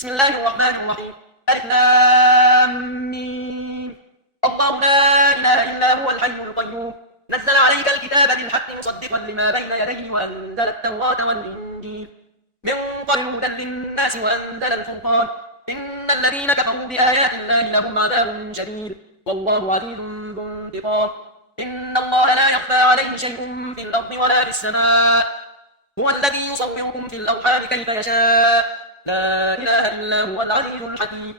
بسم الله الرحمن الرحيم. ألف لام ميم. الله لا إله إلا هو الحي القيوم نزل عليك الكتاب بالحق مصدقا لما بين يديه وأنزل التوراة والإنجيل من قبل هدى للناس وأنزل الفرقان إن الذين كفروا بآيات الله لهم عذاب شديد والله عزيز ذو انتقام. إن الله لا يخفى عليه شيء في الأرض ولا في السماء هو الذي يصوركم في الأرحام كيف يشاء لا إله إلا هو العزيز الحكيم.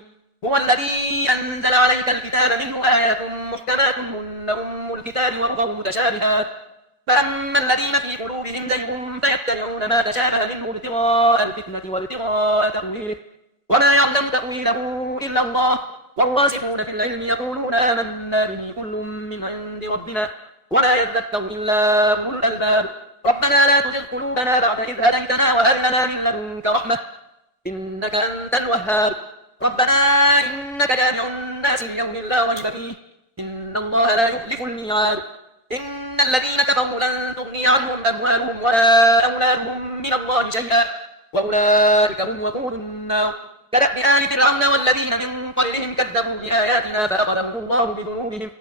هو الذي أنزل عليك الكتاب منه آيات محكمات هن أم الكتاب وأخر متشابهات فأما الذين في قلوبهم زيغ فيتبعون ما تشابه منه ابتغاء الفتنة وابتغاء تأويله وما يعلم تأويله إلا الله والراسخون في العلم يقولون آمنا به كل من عند ربنا وما يذكر إلا أولو الألباب. ربنا لا تزغ قلوبنا بعد إذ هديتنا وهب لنا من لدنك رحمة إنك أنت الوهاب. ربنا إنك جامع الناس ليوم لا ريب فيه إن الله لا يخلف الميعاد. إن الذين كفروا لن تغني عنهم أموالهم ولا أولادهم من الله شيئا وأولئك هم وقود النار. كدأب آل فرعون والذين من قبلهم كذبوا بآياتنا فأخذهم الله بذنوبهم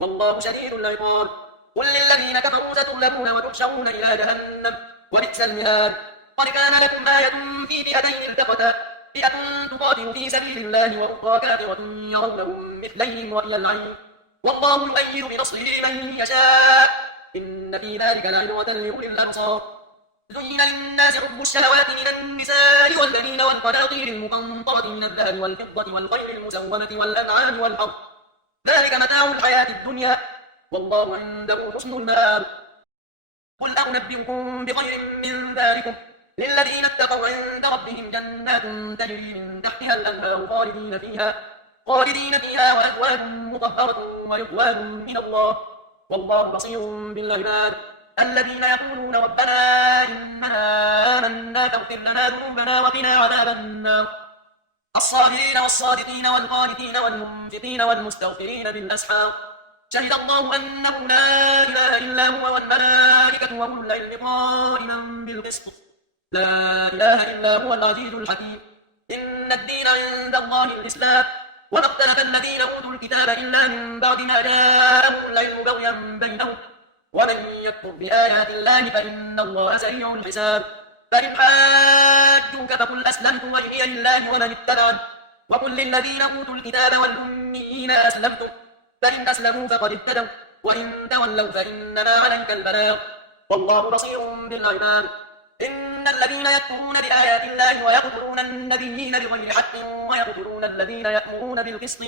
والله شديد العقاب. قل للذين كفروا ستغلبون وتحشرون إلى جهنم وبئس المهاد. قد كان لكم آية في فئتين التقتا فئة تقاتل في سبيل الله وأخرى كافرة يرونهم مثليهم رأي العين والله يؤيد بنصره من يشاء إن في ذلك لعبرة لأولي الأبصار. زين للناس حب الشهوات من النساء والبنين والقناطير المقنطرة من الذهب والفضة والخيل المسومة والأنعام والحرث ذلك متاع الحياة الدنيا والله عنده حسن المآب. قل أنبئكم بخير من ذلكم للذين اتقوا عند ربهم جنات تجري من تحتها الأنهار خالدين فيها وأزواج مطهرة ورضوان من الله والله بصير بالعباد. الذين يقولون ربنا إننا آمنا فاغفر لنا ذنوبنا وقنا عذاب النار. الصابرين والصادقين والقانتين والمنفقين والمستغفرين بالأسحار شهد الله أنه لا إله إلا هو والملائكة وأولو العلم قائما بالقسط لا إله إلا هو العزيز الحكيم. إن الدين عند الله الإسلام وما اختلف الذين أوتوا الكتاب إلا من بعد ما جاءهم العلم بغيا بينهم ومن يكفر بآيات الله فإن الله سريع الحساب. فإن حاجوك فقل أسلمت وجهي لله ومن اتبعني وقل للذين أوتوا الكتاب والأميين أسلمتم فإن أسلموا فقد اهتدوا وإن تولوا فإنما عليك البلاغ والله بصير بالعباد. إن الذين يكفرون بآيات الله ويقتلون النبيين بغير حق ويقتلون الذين يأمرون بالقسط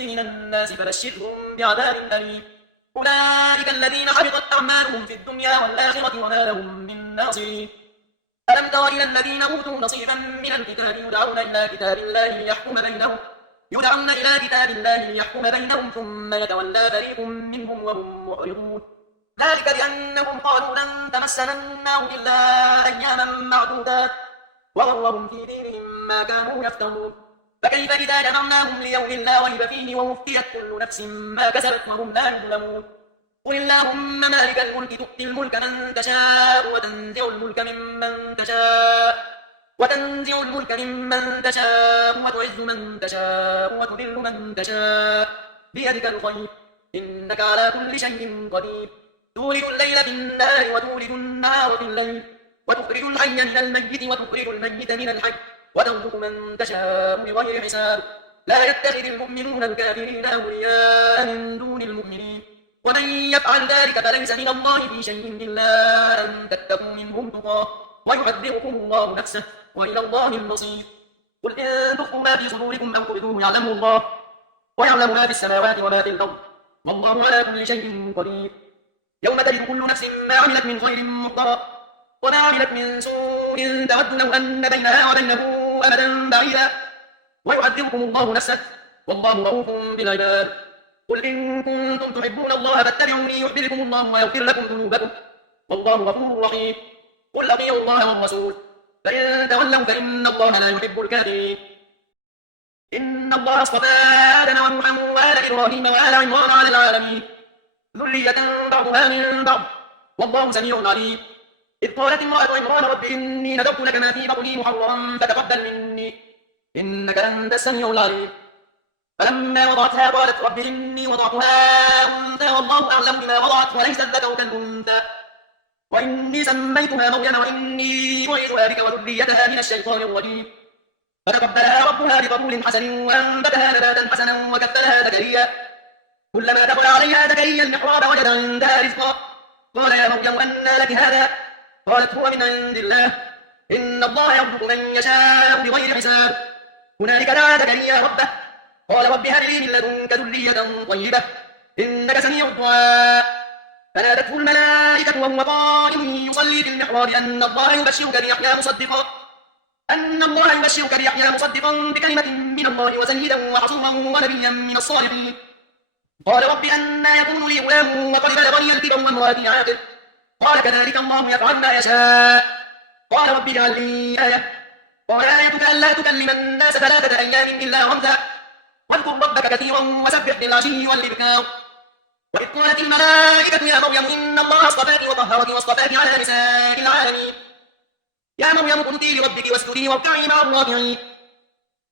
من الناس فبشرهم بعذاب أليم. أولئك الذين حبطت أعمالهم في الدنيا والآخرة وما لهم من ناصرين. ألم تر إلى الذين أوتوا نصيبا من الكتاب يدعون إلى كتاب الله ليحكم بينهم ثم يتولى فريق منهم وهم معرضون. ذلك بأنهم قالوا لن تمسنا النار إلا أياما معدودات وغرهم في دينهم ما كانوا يفترون. فكيف إذا جمعناهم ليوم لا ريب فيه ووفيت كل نفس ما كسبت وهم لا يظلمون. قل اللهم مالك الملك تؤتي الملك من تشاء وتنزع الملك ممن تشاء وتعز من تشاء وتذل من تشاء بيدك الخير إنك على كل شيء قدير. تولد الليل في النهار وتولد النهار في الليل وتخرج الحي من الميت وتخرج الميت من الحي وترزق من تشاء بغير حساب. لا يتخذ المؤمنون الكافرين أولياء من دون المؤمنين ومن يفعل ذلك فليس من الله في شيء إلا أن تتقوا منهم تقاه ويحذركم الله نفسه وإلى الله المصير. قل إن تخفوا ما في صدوركم أو تبدوه يعلمه الله ويعلم ما في السماوات وما في الأرض والله على كل شيء قدير. يوم تجد كل نفس ما عملت من خير محضرا وما عملت من سوء تود لو أن بينها وبينه أمدا بعيدا ويحذركم الله نفسه والله رؤوف بالعباد. قل إن كنتم تحبون الله فاتبعوني يحببكم الله ويغفر لكم ذنوبكم والله غفور رحيم. قل أطيعوا الله والرسول فإن تولوا فإن الله لا يحب الكافرين. إن الله اصطفى آدم ونوحا وآل إبراهيم وآل عمران على العالمين ذرية بعضها من بعض والله سميع عليم. إذ قالت امرأة عمران رب إني نذرت لك ما في بطني محررا فتقبل مني إنك أنت السميع العليم فلما وضعتها قالت رب إني وضعتها أنثى والله أعلم بما وضعت وليس الذكر كالأنثى وإني سميتها مريم وإني أعيذها بك وذريتها من الشيطان الرجيم فتقبلها ربها بقبول حسن وأنبتها نباتا حسنا وكفلها زكريا كلما دخل عليها زكريا المحراب وجد عندها رزقا قال يا مريم أنى لك هذا قالت هو من عند الله إن الله يرزق من يشاء بغير حساب هنالك دعا زكريا ربه قال رب هب لي من لدنك ذرية طيبة إنك سميع الدعاء فنادته الملائكة وهو قائم يصلي في المحراب أن الله يبشرك بيحيى مصدقا بكلمة من الله وسيدا وحصورا ونبيا من الصالحين قال رب أنى يكون لي غلام وقد بلغني الكبر وامرأتي عاقر قال كذلك الله يفعل ما يشاء قال رب اجعل لي آية قال آيتك ألا تكلم الناس 3 أيام إلا رمزا واذكر ربك كثيرا وسبح بالعشي والإبكار وإذ قالت الملائكة يا مريم إن الله اصطفاك وطهرك واصطفاك على نساء العالمين يا مريم اقنتي لربك واسجدي واركعي مع الراكعين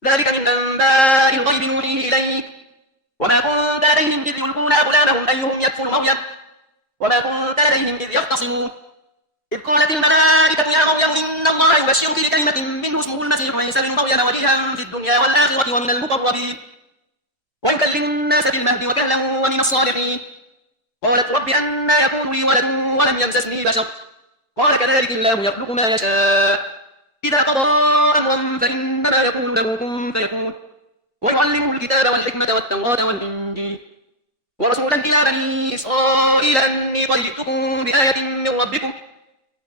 ذلك من أنباء الغيب نوحيه إليك وما كنت لديهم إذ يلقون أقلامهم أيهم يكفر مريم وما كنت لديهم إذ يختصمون إذ قالت الملائكة يا مريم إن الله يبشرك بكلمة منه اسمه المسيح عيسى بن مريم وجيها في الدنيا والآخرة ومن المقربين ويكلم الناس في المهد وكهلا ومن الصالحين قالت رب أنى يكون لي ولد ولم يمسسني بشر قال كذلك الله يخلق ما يشاء إذا قضى أمرا فإنما يقول له كن فيكون ويعلمه الكتاب والحكمة والتوراة والإنجيل ورسولا إلى بني إسرائيل أني قد جئتكم بآية من ربكم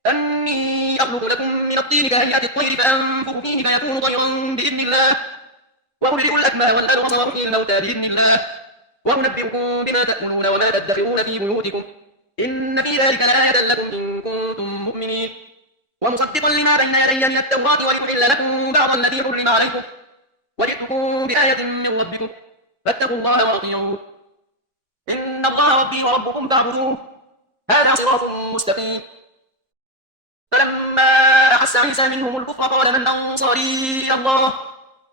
أني أخلق لكم من الطين كهيئة الطير فأنفخ فيه فيكون طيرا بإذن الله وأبرئ الأكمه والأبرص وأحيي الموتى بإذن الله وأنبئكم بما تأكلون وما تدخرون في بيوتكم إن في ذلك لآية لكم إن كنتم مؤمنين ومصدقا لما بين يدي من التوراة ولأحل لكم بعض الذي حرم عليكم وجئتكم بآية من ربكم فاتقوا الله وأطيعون إن الله ربي وربكم فاعبدوه هذا صراط مستقيم فلما أحس عيسى منهم الكفر قال من أنصاري إلى الله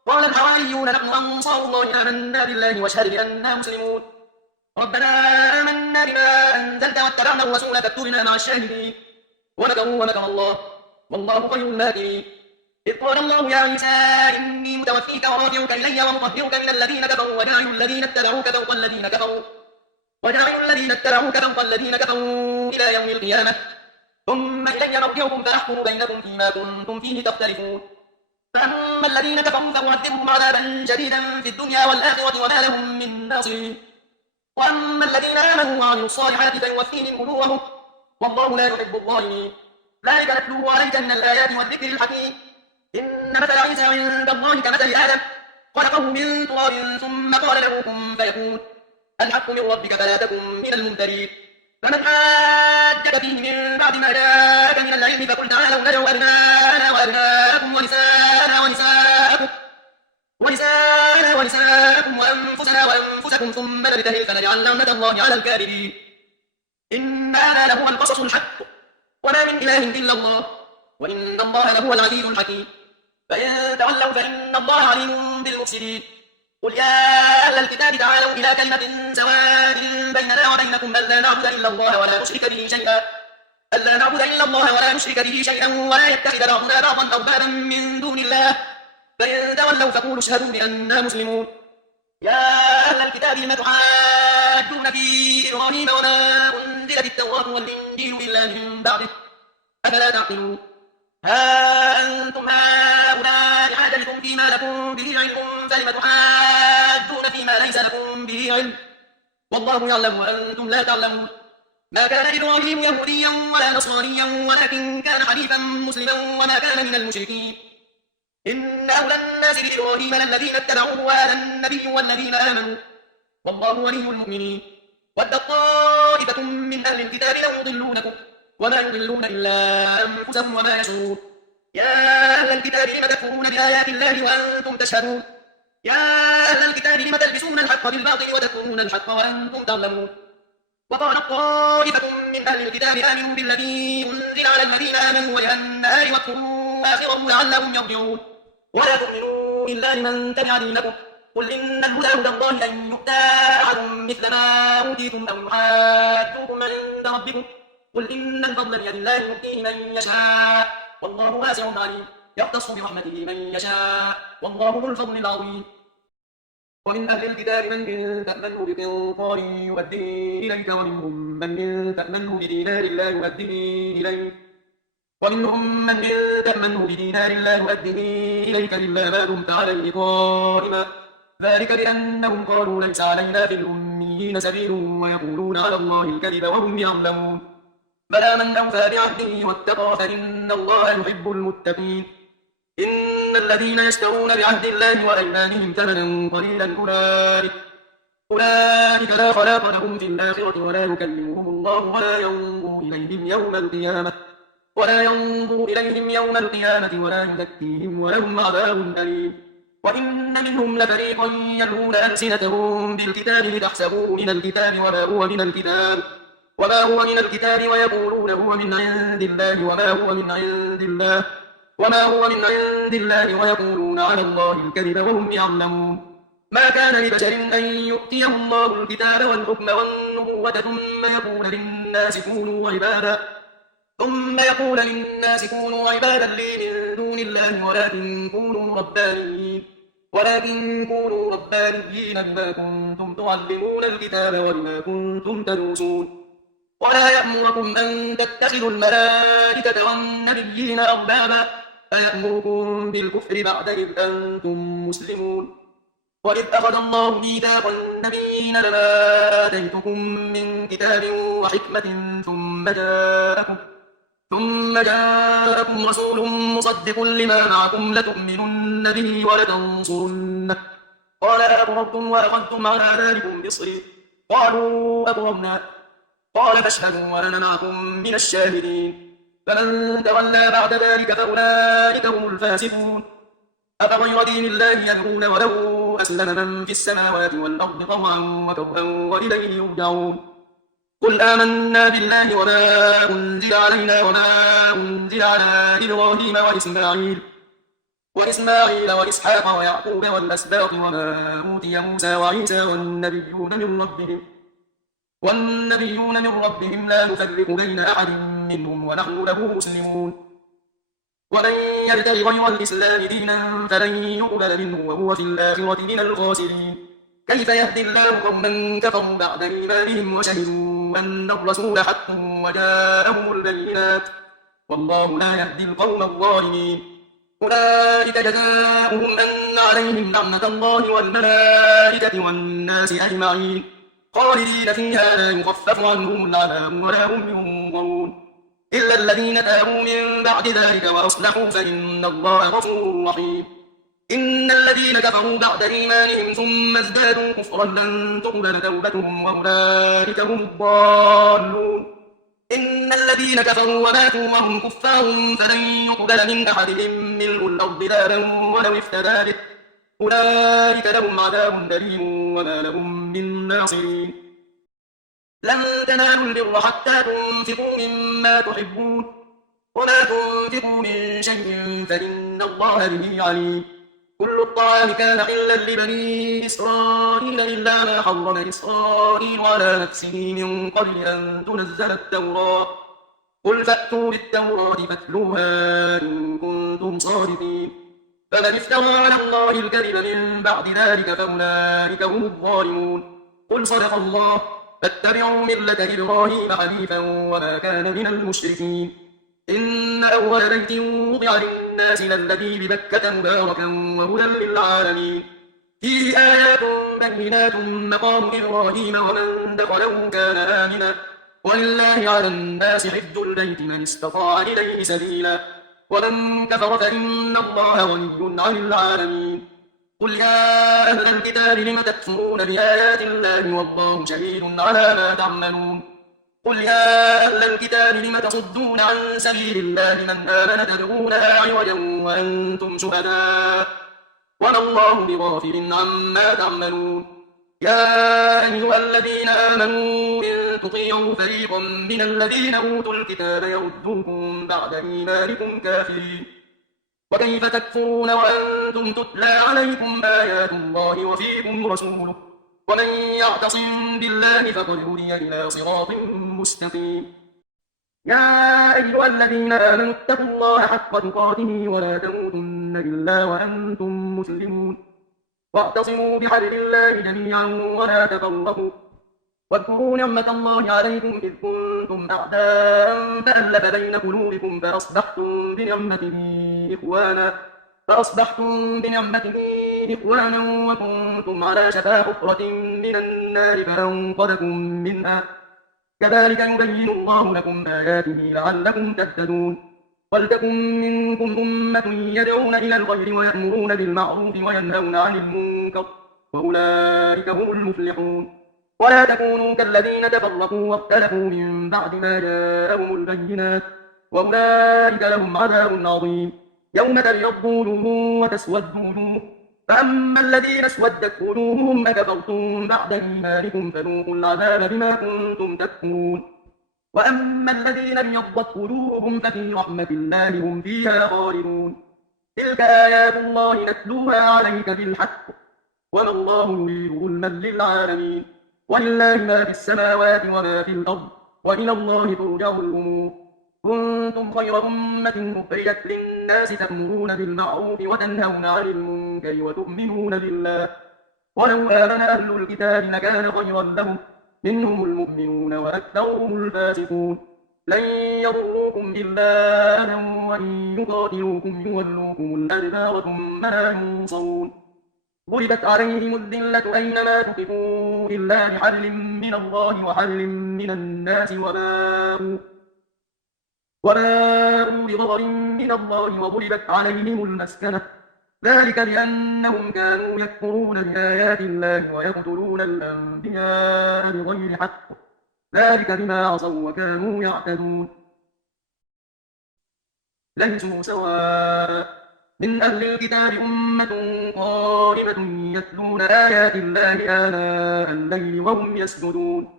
قال الحواريون نحن أنصار الله آمنا بالله واشهد بأننا مسلمون ربنا آمنا بما أنزلت واتبعنا الرسول فاكتبنا مع الشاهدين ومكروا ومكر الله والله خير الماكرين إذ قال الله يا عيسى إني متوفيك ورافعك إلي ومطهرك من الذين كفروا وجاعل الذين اتبعوك فوق الذين كفروا إلى يوم القيامة ثم إلي مرجعكم فأحكم بينكم فيما كنتم فيه تختلفون فأما الذين كفروا فأعذبهم عذابا شديدا في الدنيا والآخرة وما لهم من ناصرين وأما الذين آمنوا وعملوا الصالحات فيوفيهم أجورهم والله لا يحب الظالمين ذلك نتلوه عليك من الآيات والذكر الحكيم إن مثل عيسى عند الله كمثل آدم خلقه من تراب ثم قال له كن فيكون الحق من ربك فلا تكن من الممترين فمن حاجك فيه من بعد ما جاءك من العلم فقل تعالوا ندعو أبناءنا وأبناءكم ونساءكم وأنفسنا وأنفسكم ثم نبتهل فنجعل لعنة الله على الكاذبين إن هذا لهو القصص الحق وما من إله إلا الله وإن الله لهو العزيز الحكيم فإن تولوا فإن الله عليم بالمفسدين قل يا أهل الكتاب تعالوا إلى كلمة سواء بيننا وبينكم ألا نعبد إلا الله ولا نشرك به شيئا ولا يتخذ بعضنا بعضا أربابا من دون الله فإن تولوا فقولوا اشهدوا بأننا مسلمون يا أهل الكتاب لم تحاجون في إبراهيم وما أنزلت التوراة والإنجيل إلا من بعده أفلا تعقلون ها أنتم هؤلاء حاججتم فيما لكم به علم فلم تحاجون فيما ليس لكم به علم والله يعلم وأنتم لا تعلمون ما كان إبراهيم يهوديا ولا نصرانيا ولكن كان حنيفا مسلما وما كان من المشركين إن أولى الناس بإبراهيم للذين اتبعوه وهذا النبي والذين آمنوا والله ولي المؤمنين ودت طائفة من أهل الكتاب لو يضلونكم وما يضلون إلا أنفسهم وما يشعرون يا أهل الكتاب لم تكفرون بآيات الله وأنتم تشهدون يا أهل الكتاب لم تلبسون الحق بالباطل وتكتمون الحق وأنتم تعلمون وقالت طائفة من أهل الكتاب آمنوا بالذي أنزل على الذين آمنوا وجه النهار واكفروا آخره لعلهم يرجعون ولا تؤمنوا إلا لمن تبع دينكم قل إن الهدى هدى الله أن يؤتى أحد مثل ما أوتيتم أو يحاجوكم عند ربكم قل إن الفضل بيد الله يؤتيه من يشاء والله واسع عليم يختص برحمته من يشاء والله ذو الفضل العظيم ومن أهل الكتاب من إن تأمنه بقنطار يؤديه إليك ومنهم من إن تأمنه بدينار لا يؤديه إليك ومنهم من إن تأمنه بدينار لا يؤديه إليك إلا ما دمت عليه قائما ذلك بأنهم قالوا ليس علينا في الأميين سبيل ويقولون على الله الكذب وهم يعلمون بلى من أوفى بعهده واتقى فإن الله يحب المتقين إن الذين يشترون بعهد الله وأيمانهم ثمنا قليلا أولئك لا خلاق لهم في الآخرة ولا يكلمهم الله ولا ينظر إليهم يوم القيامة ولا يزكيهم ولهم عذاب أليم وإن منهم لفريقا يلوون ألسنتهم بالكتاب لتحسبوه من الكتاب وما هو من الكتاب ويقولون هو من عند الله وما هو من عند الله ويقولون على الله الكذب وهم يعلمون ما كان لبشر أن يؤتيه الله الكتاب والحكم والنبوة ثم يقول للناس كونوا عبادا لي من دون الله ولكن كونوا ربانيين بما كنتم تعلمون الكتاب وبما كنتم تدرسون ولا يأمركم أن تتخذوا الملائكة والنبيين أربابا أيأمركم بالكفر بعد إذ أنتم مسلمون وإذ أخذ الله ميثاق النبيين لما آتيتكم من كتاب وحكمة ثم جاءكم رسول مصدق لما معكم لتؤمنن به ولتنصرنه قال أأقررتم وأخذتم على ذلكم بإصري قالوا أقررنا قال فاشهدوا وأنا معكم من الشاهدين فمن تولى بعد ذلك فأولئك هم الفاسقون أفغير دين الله يبغون وله أسلم من في السماوات والأرض طوعا وكرها وإليه يرجعون قل آمنا بالله وما أنزل علينا وما أنزل على إبراهيم وإسماعيل وإسحاق ويعقوب والأسباط وما أوتي موسى وعيسى والنبيون من ربهم لا نفرق بين أحد منهم ونحن له مسلمون ومن يبتغ غير الإسلام دينا فلن يقبل منه وهو في الآخرة من الخاسرين كيف يهدي الله قوما كفروا بعد إيمانهم وشهدوا أن الرسول حق وجاءهم البينات والله لا يهدي القوم الظالمين أولئك جزاؤهم أن عليهم لعنة الله والملائكة والناس أجمعين خالدين فيها لا يخفف عنهم العذاب ولا هم ينظرون إلا الذين تابوا من بعد ذلك وأصلحوا فإن الله غفور رحيم إن الذين كفروا بعد إيمانهم ثم ازدادوا كفرا لن تقبل توبتهم وأولئك هم الضالون إن الذين كفروا وماتوا وهم كفار فلن يقبل من أحدهم ملء الأرض ذهبا ولو افتدى به أولئك لهم عذاب أليم وما لهم من ناصرين لن تنالوا البر حتى تنفقوا مما تحبون وما تنفقوا من شيء فإن الله به عليم كل الطعام كان حلا لبني إسرائيل إلا ما حرم إسرائيل على نفسه من قبل أن تنزل التوراة قل فأتوا بالتوراة فاتلوها إن كنتم صادقين فمن افترى على الله الكذب من بعد ذلك فأولئك هم الظالمون قل صدق الله فاتبعوا ملة إبراهيم حنيفا وما كان من المشركين إن أول بيت وضع للناس للذي ببكة مباركا وهدى للعالمين فيه آيات بينات مقام إبراهيم ومن دخله كان آمنا ولله على الناس حج البيت من استطاع إليه سبيلا ومن كفر فإن الله غني عن العالمين قل يا أهل الكتاب لم تكفرون بآيات الله والله شهيد على ما تعملون قل يا أهل الكتاب لم تصدون عن سبيل الله من آمن تدعونها عوجا وأنتم شهداء وما الله بغافل عما تعملون يا أيها الذين آمنوا إن تطيعوا فريقا من الذين أوتوا الكتاب يردوكم بعد إيمانكم كافرين وكيف تكفرون وأنتم تتلى عليكم آيات الله وفيكم رسوله ومن يعتصم بالله فقد هدي إلى صراط مستقيم يا أيها الذين آمنوا اتقوا الله حق تقاته ولا تموتن إلا وأنتم مسلمون واعتصموا بحبل الله جميعا ولا تفرقوا واذكروا نعمة الله عليكم إذ كنتم أعداء فألف بين قلوبكم فأصبحتم بنعمته إخوانا وكنتم على شفا حفرة من النار فأنقذكم منها كذلك يبين الله لكم آياته لعلكم تهتدون ولتكن منكم أمة يدعون إلى الخير ويأمرون بالمعروف وينهون عن المنكر وأولئك هم المفلحون ولا تكونوا كالذين تفرقوا واختلفوا من بعد ما جاءهم البينات وأولئك لهم عذاب عظيم يوم تبيض وجوه وتسود وجوه فأما الذين اسودت وجوههم أكفرتم بعد إيمانكم فذوقوا العذاب بما كنتم تكفرون وأما الذين ابيضت وجوههم ففي رحمة الله هم فيها خالدون تلك آيات الله نتلوها عليك بالحق وما الله يريد ظلما للعالمين ولله ما في السماوات وما في الأرض وإلى الله ترجع الأمور كنتم خير أمة أخرجت للناس تأمرون بالمعروف وتنهون عن المنكر وتؤمنون بالله ولو آمن أهل الكتاب لكان خيرا لهم منهم المؤمنون وأكثرهم الفاسقون لن يضروكم إلا أذى وإن يقاتلوكم يولوكم الأدبار ثم لا ينصرون ضربت عليهم الذلة أينما تقفوا إلا بحبل من الله وحبل من الناس وباءوا بغضب من الله وضربت عليهم المسكنة ذلك بأنهم كانوا يكفرون بآيات الله ويقتلون الأنبياء بغير حق ذلك بما عصوا وكانوا يعتدون ليسوا سواء من أهل الكتاب أمة قائمة يتلون آيات الله آناء الليل وهم يسجدون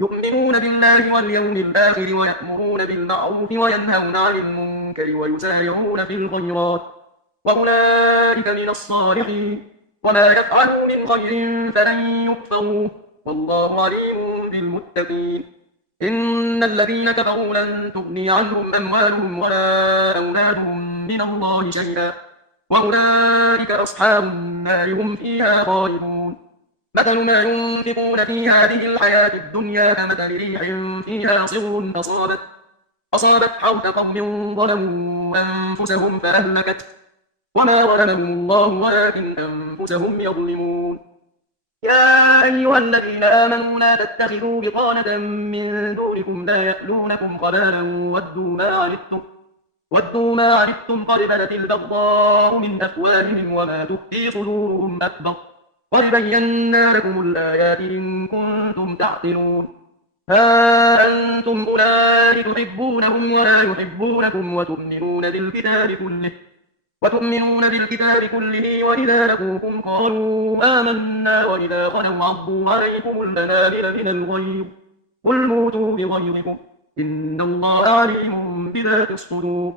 يؤمنون بالله واليوم الآخر ويأمرون بالمعروف وينهون عن المنكر ويسارعون في الخيرات وأولئك من الصالحين وما يفعلوا من خير فلن يكفروه والله عليم بالمتقين إن الذين كفروا لن تغني عنهم أموالهم ولا أولادهم من الله شيئا وأولئك أصحاب النار هم فيها خالدون مثل ما ينفقون في هذه الحياة الدنيا كمثل ريح فيها صر أصابت حرث قوم ظلموا أنفسهم فأهلكته وما ظلمهم الله ولكن أنفسهم يظلمون يا أيها الذين آمنوا لا تتخذوا بطانة من دونكم لا يألونكم خبالا ودوا ما عنتم قد بدت البغضاء من أفواههم وما تخفي صدورهم أكبر قد بينا لكم الآيات إن كنتم تعقلون ها أنتم أولئك تحبونهم ولا يحبونكم وتؤمنون بالكتاب كله وإذا لقوكم قالوا آمنا وإذا خلوا عضوا عليكم الأنامل من الغيظ قل موتوا بغيظكم إن الله عليم بذات الصدور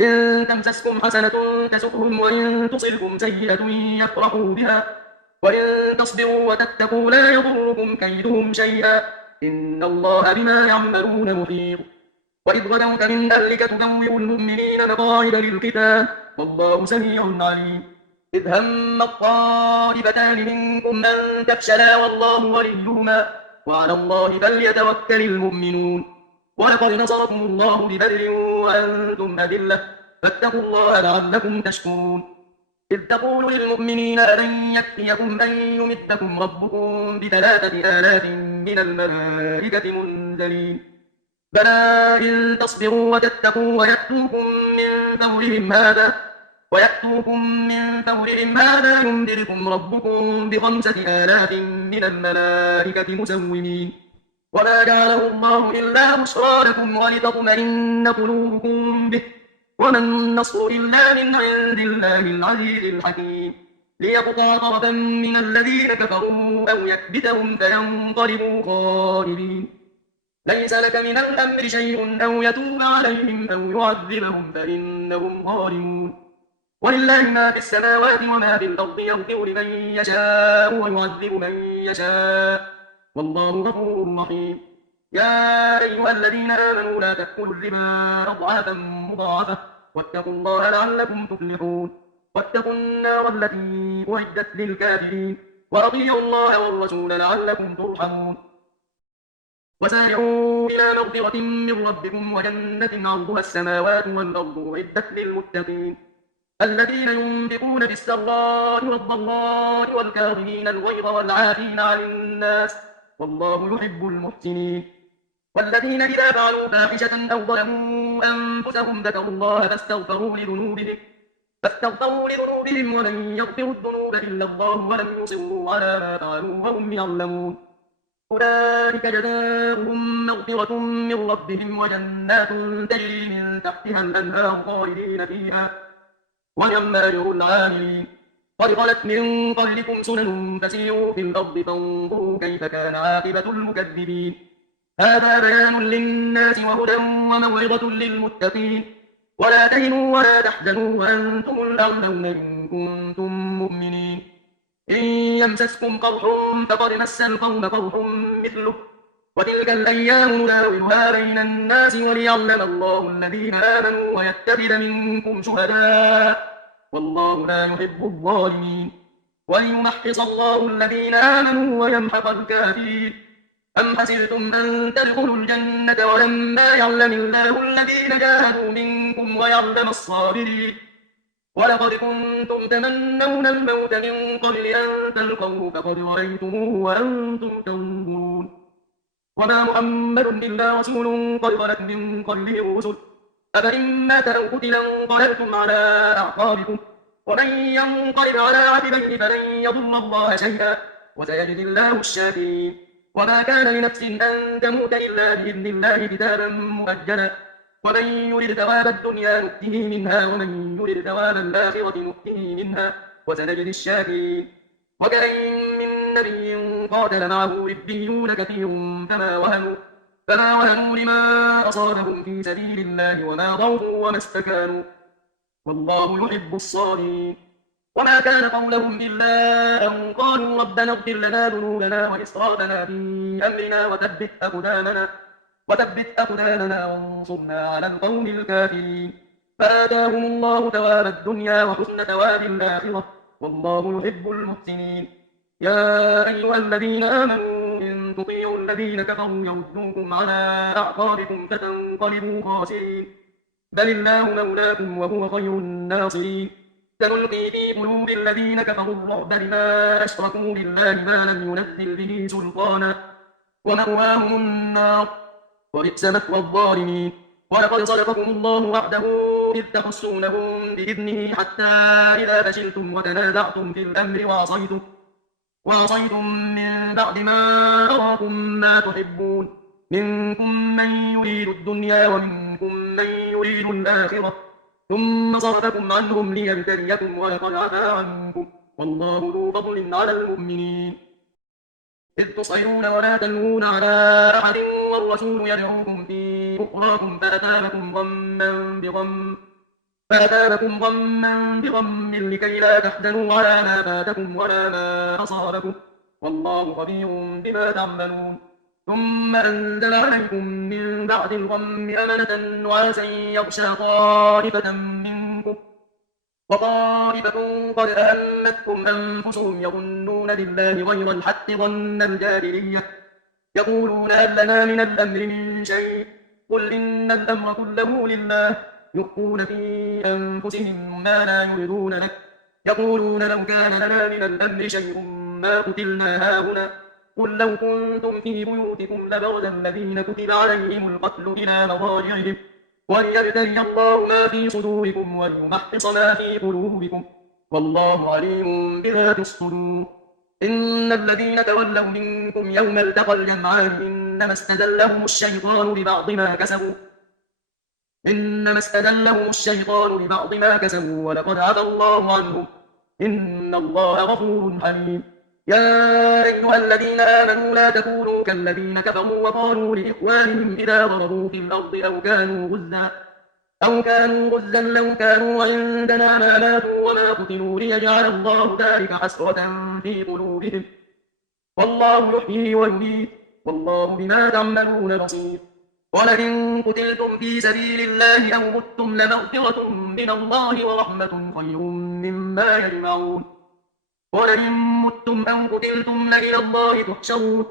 إن تمسسكم حسنة تسؤهم وإن تصبكم سيئة يفرحوا بها وإن تصبروا وتتقوا لا يضركم كيدهم شيئا إن الله بما يعملون محيط وإذ غدوت من أهلك تبوئ المؤمنين مقاعد للقتال والله سميع عليم إذ هم الطائفتان منكم أن تفشلا والله وليهما وعلى الله فليتوكل المؤمنون ولقد نصركم الله ببدر وأنتم أذلة فاتقوا الله لعلكم تشكرون إذ تقول للمؤمنين ألن يكفيكم أن يمدكم ربكم ب3,000 من الملائكة منزلين بلى إن تصبروا وتتقوا ويأتوكم من فورهم هذا يمددكم ربكم ب5,000 من الملائكة مسومين وما جعله الله إلا بشرى لكم ولتطمئن قلوبكم به وما النصر إلا من عند الله العزيز الحكيم ليقطع طرفا من الذين كفروا أو يكبتهم فينقلبوا خائبين ليس لك من الأمر شيء أو يتوب عليهم أو يعذبهم فإنهم ظالمون ولله ما في السماوات وما في الأرض يغفر لمن يشاء ويعذب من يشاء والله غفور رحيم يا أيها الذين آمنوا لا تأكلوا الربا أضعافا مضاعفة واتقوا الله لعلكم تفلحون واتقوا النار التي أعدت للكافرين وأطيعوا الله والرسول لعلكم ترحمون وسارعوا إلى مغفرة من ربكم وجنة عرضها السماوات والأرض أعدت للمتقين الذين ينفقون في السراء والضراء والكاظمين الغيظ والعافين عن الناس والله يحب المحسنين والذين إذا فعلوا فاحشة أو ظلموا أنفسهم ذكروا الله فاستغفروا لذنوبهم ومن يغفر الذنوب إلا الله ولم يصروا على ما فعلوا وهم يعلمون أولئك جزاؤهم مغفرة من ربهم وجنات تجري من تحتها الأنهار خالدين فيها ونعم أجر العاملين قد خلت من قبلكم سنن فسيروا في الأرض فانظروا كيف كان عاقبة المكذبين هذا بيان للناس وهدى وموعظة للمتقين ولا تهنوا ولا تحزنوا وأنتم الأعلون إن كنتم مؤمنين إن يمسسكم قرح فقد مس القوم قرح مثله وتلك الأيام نداولها بين الناس وليعلم الله الذين آمنوا ويتخذ منكم شهداء والله لا يحب الظالمين وليمحص الله الذين آمنوا ويمحق الكافرين أم حسبتم أن تدخلوا الجنة ولما يعلم الله الذين جاهدوا منكم ويعلم الصابرين ولقد كنتم تمنون الموت من قبل أن تلقوه فقد رأيتموه وأنتم تنظرون وما محمد إلا رسول قد خلت من قبله الرسل أفإن مات أو قتل انقلبتم على أعقابكم ومن ينقلب على عقبيه فلن يضر الله شيئا وسيجزي الله الشاكرين وما كان لنفس أن تموت إلا بإذن الله كتابا مؤجلا ومن يرد ثواب الدنيا نؤته منها ومن يرد ثواب الآخرة نؤته منها وسنجزي الشاكرين وكأين من نبي قاتل معه ربيون كثير فما وهنوا لما أصابهم في سبيل الله وما ضعفوا وما استكانوا والله يحب الصابرين وما كان قولهم إلا أن قالوا ربنا اغفر لنا ذنوبنا وإسرافنا في أمرنا وثبت أقدامنا وانصرنا على القوم الكافرين فآتاهم الله ثواب الدنيا وحسن ثواب الآخرة والله يحب المحسنين يا أيها الذين آمنوا إن تطيعوا الذين كفروا يردوكم على أعقابكم فتنقلبوا خاسرين بل الله مولاكم وهو خير الناصرين سنلقي في قلوب الذين كفروا الرعب بما أشركوا بالله ما لم ينزل به سلطانا ومأواهم النار وبئس مثوى الظالمين ولقد صدقكم الله وعده إذ تحسونهم بإذنه حتى إذا فشلتم وتنازعتم في الأمر وعصيتم من بعد ما أراكم ما تحبون منكم من يريد الدنيا ومنكم من يريد الآخرة ثم صرفكم عنهم ليبتليكم ولقد عفا عنكم والله ذو فضل على المؤمنين إذ تصعدون ولا تلوون على أحد والرسول يدعوكم في أخراكم فأثابكم غما بغم لكي لا تحزنوا على ما فاتكم ولا ما أصابكم والله خبير بما تعملون ثم أنزل عليكم من بعد الغم أمنة نعاسا يغشى طائفة منكم وطائفة قد أهمتكم أنفسهم يظنون بالله غير الحق ظن الجاهلية يقولون هل لنا من الأمر من شيء قل إن الأمر كله لله يخفون في أنفسهم ما لا يبدون لك يقولون لو كان لنا من الأمر شيء ما قتلنا هاهنا قل لو كنتم في بيوتكم لبرز الذين كتب عليهم القتل إلى مضاجعهم وليبتلي الله ما في صدوركم وليمحص ما في قلوبكم والله عليم بذات الصدور إن الذين تولوا منكم يوم التقى الجمعان إنما استزلهم الشيطان ببعض ما كسبوا ولقد عفا الله عنهم إن الله غفور حليم. يا أيها الذين آمنوا لا تكونوا كالذين كفروا وقالوا لإخوانهم إذا ضربوا في الأرض أو كانوا غزا لو كانوا عندنا ما ماتوا وما قتلوا ليجعل الله ذلك حسرة في قلوبهم والله يحيي ويميت والله بما تعملون بصير. ولئن قتلتم في سبيل الله أو متم لمغفرة من الله ورحمة خير مما يجمعون. ولئن متم أو قتلتم لإلى الله تحشرون.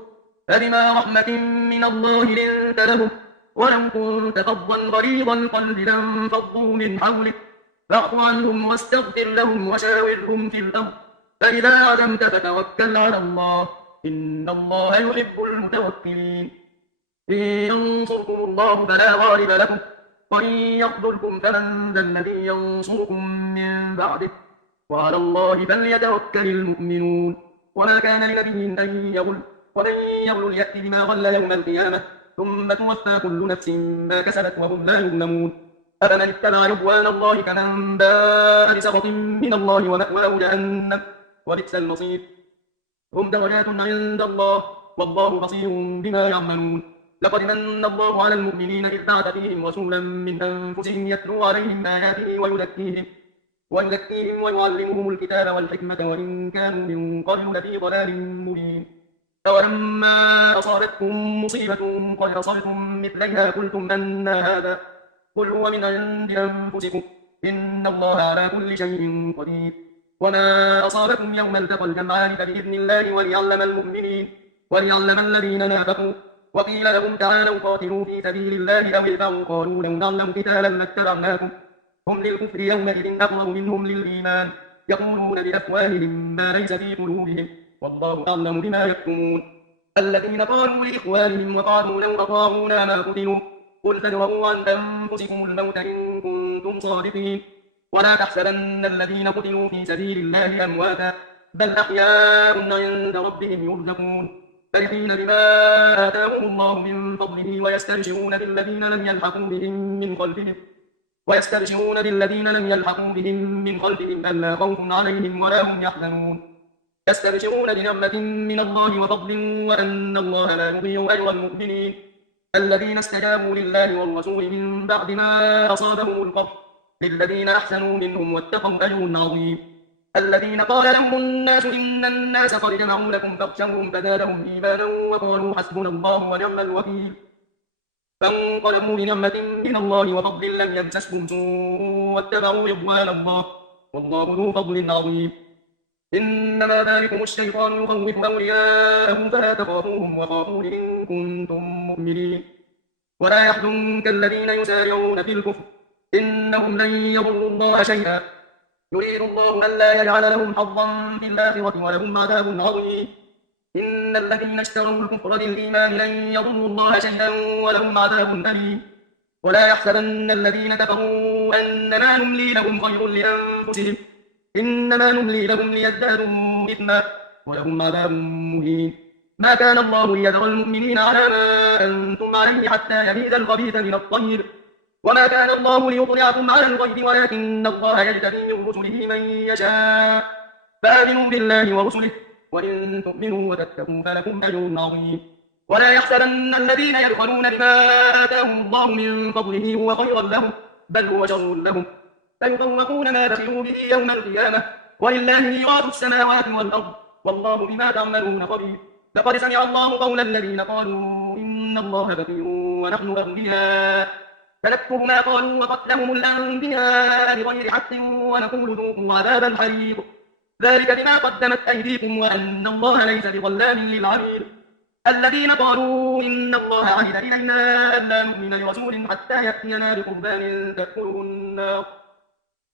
فبما رحمة من الله لنت لهم ولو كنت فظا غليظ القلب لانفضوا من حولك فاعف عنهم واستغفر لهم وشاورهم في الأمر فإذا عزمت فتوكل على الله إن الله يحب المتوكلين. إن ينصركم الله فلا غالب لكم وإن يخذلكم فمن ذا الذي ينصركم من بعده وعلى الله فليتوكل المؤمنون. وما كان لنبي أن يغل ومن يغل يأتي بما غل يوم القيامة ثم توفى كل نفس ما كسبت وهم لا يظلمون. أفمن اتبع رضوان الله كمن باء بسخط من الله ومأواه جهنم وبئس المصير. هم درجات عند الله والله بصير بما يعملون. لقد من الله على المؤمنين إذ بعث فيهم رسولا من أنفسهم يتلو عليهم آياته ويزكيهم ويعلمهم الكتاب والحكمة وإن كانوا من قبل لفي ضلال مبين. أولما أصابتكم مصيبة قد أصبتم مثليها قلتم أن هذا قل هو من عند أنفسكم إن الله على كل شيء قدير. وما أصابكم يوم التقى الجمعان فبإذن الله وليعلم الذين نافقوا. وقيل لهم تعالوا قاتلوا في سبيل الله أو ادفعوا قالوا لو نعلم قتالا لاتبعناكم هم للكفر يومئذ أقرب منهم للإيمان يقولون بأفواههم ما ليس في قلوبهم والله أعلم بما يكتمون. الذين قالوا لإخوانهم وقالوا لو أطاعونا ما قتلوا قل فادرءوا عن أنفسكم الموت إن كنتم صادقين ولا تحسبن الذين قتلوا في سبيل الله أمواتا بل أحياء عند ربهم يرزقون فرحين بما آتاهم الله من فضله ويستبشرون بالذين لم يلحقوا بهم من خلفهم ألا خوف عليهم ولا هم يحزنون. يستبشرون بنعمة من الله وفضل وأن الله لا يضيع أجر المؤمنين. الذين استجابوا لله والرسول من بعد ما أصابهم القرح للذين أحسنوا منهم واتقوا أجر عظيم. الذين قال لهم الناس إن الناس قد جمعوا لكم فاخشوهم فزادهم إيمانا وقالوا حسبنا الله ونعم الوكيل. فانقلبوا بنعمة من الله وفضل لم يمسسهم سوء واتبعوا رضوان الله والله ذو فضل عظيم. إنما ذلكم الشيطان يخوف أولياءه فلا تخافوهم وخافون إن كنتم مؤمنين. ولا يحزنك الذين يسارعون في الكفر إنهم لن يضروا الله شيئا يريد الله ألا يجعل لهم حظا في الآخرة ولهم عذاب عظيم. إن الذين اشتروا الكفر بالإيمان لن يضروا الله شيئا ولهم عذاب أليم. ولا يحسبن الذين كفروا أنما نملي لهم خير لأنفسهم إنما نملي لهم ليزدادوا إثما ولهم عذاب مهين. ما كان الله ليذر المؤمنين على ما أنتم عليه حتى يميز الخبيث من الطيب وما كان الله ليطلعكم على الغيب ولكن الله يجتبي من رسله من يشاء فآمنوا بالله ورسله وإن تؤمنوا وتتقوا فلكم أجر عظيم. ولا يحسبن الذين يبخلون بما آتاهم الله من فضله هو خيرا لهم بل هو شر لهم فيطوقون ما بخلوا به يوم القيامة ولله ميراث السماوات والأرض والله بما تعملون خبير. لقد سمع الله قول الذين قالوا إن الله فقير ونحن أغنياء فنكتب ما قالوا وقتلهم الأنبياء بغير حق ونقول ذوقوا عذاب الحريق ذلك بما قدمت أيديكم وأن الله ليس بظلام للعبيد. الذين قالوا إن الله عهد إلينا ألا نؤمن لرسول حتى يأتينا بقربان تأكله النار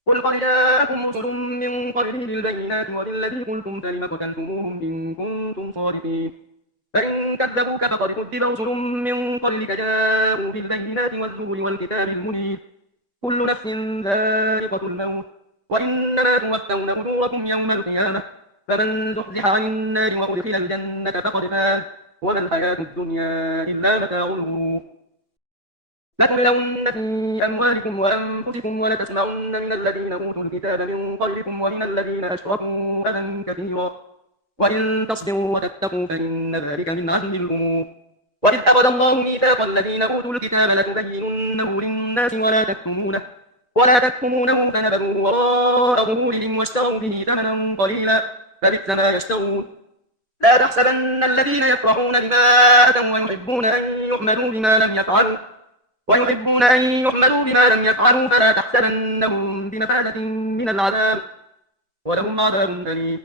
قل قد جاءكم رسل من قبله بالبينات وبالذي قلتم فلم قتلتموهم إن كنتم صادقين فإن كذبوك فقد كذب رسل من قبلك جاءوا بالبينات والزبر والكتاب المنير كل نفس ذائقة الموت وإنما توفون أجوركم يوم القيامة فمن زحزح عن النار وأدخل الجنة فقد فاز وما الحياة الدنيا إلا متاع الغرور. لتبلون في أموالكم وأنفسكم ولتسمعن من الذين أوتوا الكتاب من قبلكم ومن الذين أشركوا أذى كثيرا وإن تصبروا وتتقوا فإن ذلك من عزم الأمور وإذ أخذ الله ميثاق الذين أوتوا الكتاب لتبيننه للناس ولا تكتمونه فنبذوه وراء ظهورهم واشتروا به ثمنا قليلا فبئس ما يشترون لا تحسبن الذين يفرحون بما أتوا ويحبون أن يفعلوا فلا تحسبنهم بمفازة من العذاب ولهم عذاب أليم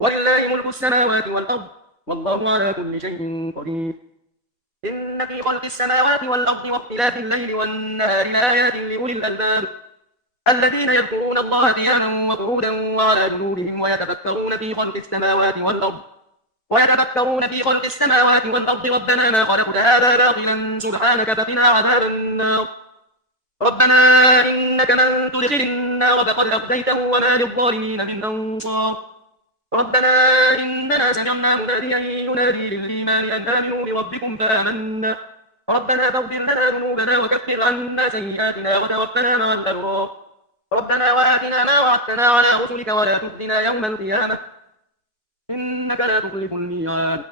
ولله ملك السماوات والأرض والله على كل شيء قدير إن في خلق السماوات والأرض واختلاف الليل والنهار لآيات لأولي الألباب الذين يذكرون الله قياما وقعودا وعلى جنوبهم ويتفكرون في خلق السماوات والأرض ربنا ما خلقت هذا باطلا سبحانك فقنا عذاب النار ربنا إنك من تدخل النار فقد أخزيته وما للظالمين من أنصار ربنا إننا سمعنا مناديا ينادي للإيمان أن آمنوا بربكم فآمنا ربنا فاغفر لنا ذنوبنا وكفر عنا سيئاتنا وتوفنا مع الأبرار ربنا وآتنا ما وعدتنا على رسلك ولا تخزنا يوم القيامة إنك لا تخلف الميعاد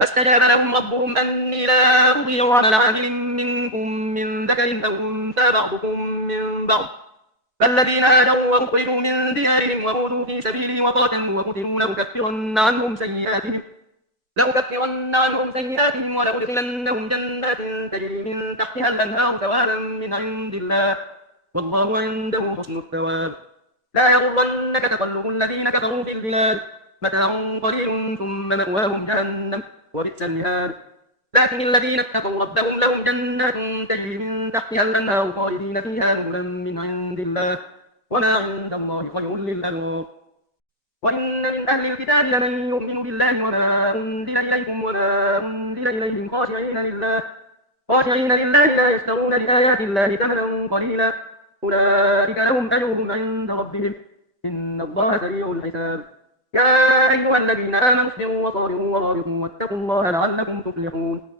فاستجاب لهم ربهم أني لا أضيع عمل عامل منكم من ذكر أو أنثى بعضكم من بعض فالذين هاجروا وأخرجوا من ديارهم وأوذوا في سبيلي وقاتلوا وقتلوا لأكفرن عنهم سيئاتهم ولأدخلنهم جنات تجري من تحتها الأنهار ثوابا من عند الله والله عنده حسن الثواب لا يغرنك تقلب الذين كفروا في البلاد متاع قليل ثم مأواهم جهنم وبئس المهاد لكن الذين اتقوا ربهم لهم جنات تجري من تحتها الأنهار خالدين فيها نزلا من عند الله وما عند الله خير للأبرار وإن من أهل الكتاب لمن يؤمن بالله وما أنزل إليكم وما أنزل إليهم خاشعين لله لا يشترون بآيات الله ثمنا قليلا أولئك لهم أجرهم عند ربهم إن الله سريع الحساب يا أيها الذين آمنوا اصبروا وصابروا ورابطوا واتقوا الله لعلكم تفلحون